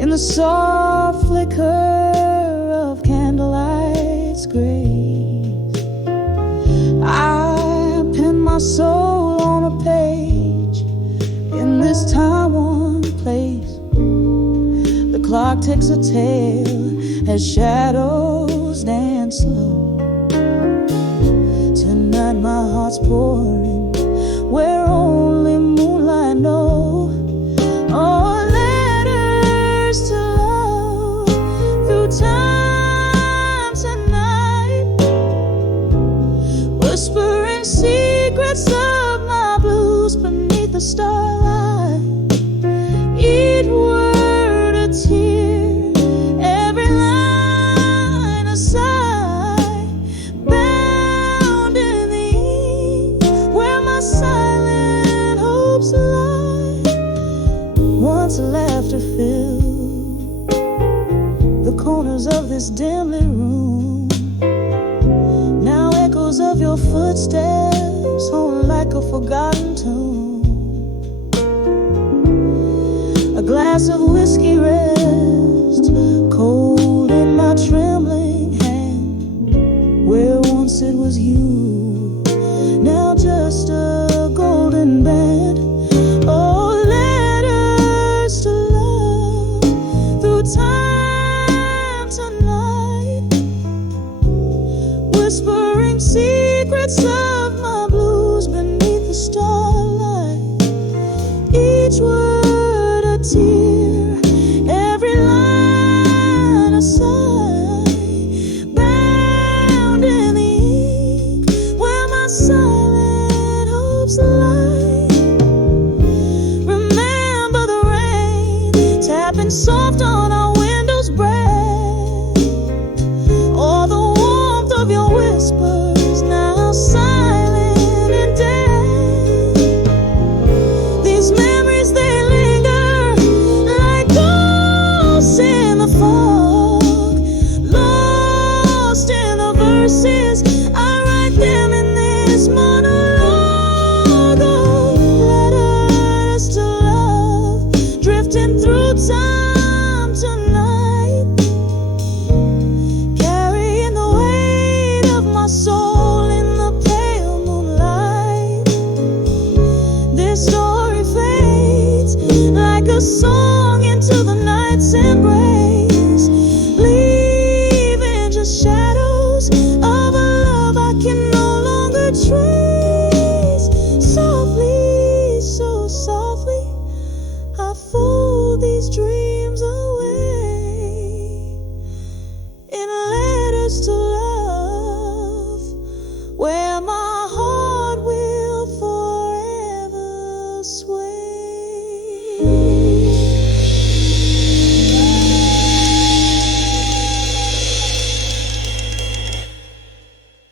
In the soft flicker of candlelight's grace, I pen my soul on a page in this time-worn place. The clock takes a tale as shadows dance slow. Tonight my heart's pouring where only moonlight knows. Oh, letters to love through times and night. corners of this dimly room. Now echoes of your footsteps haunt like a forgotten tune. A glass of whiskey rests cold in my trembling hand, where once it was you, now just a golden band. Oh, letters to love through time tonight, whispering secrets of my blues beneath the starlight. Each word a tear, every line a sigh, bound in the ink where my silent hopes lie. Remember the rain tapping soft on our windows breath, or the warmth of your whispers now silent and dead. These memories, they linger like ghosts in the fog, lost in the verses I write them in this monologue. Oh, letters to love drifting through time tonight, carrying the weight of my soul in the pale moonlight. This story fades like a song into the night's embrace, leaving just shadows of a love I can no longer trace. Softly, so softly, I fold these dreams away in letters to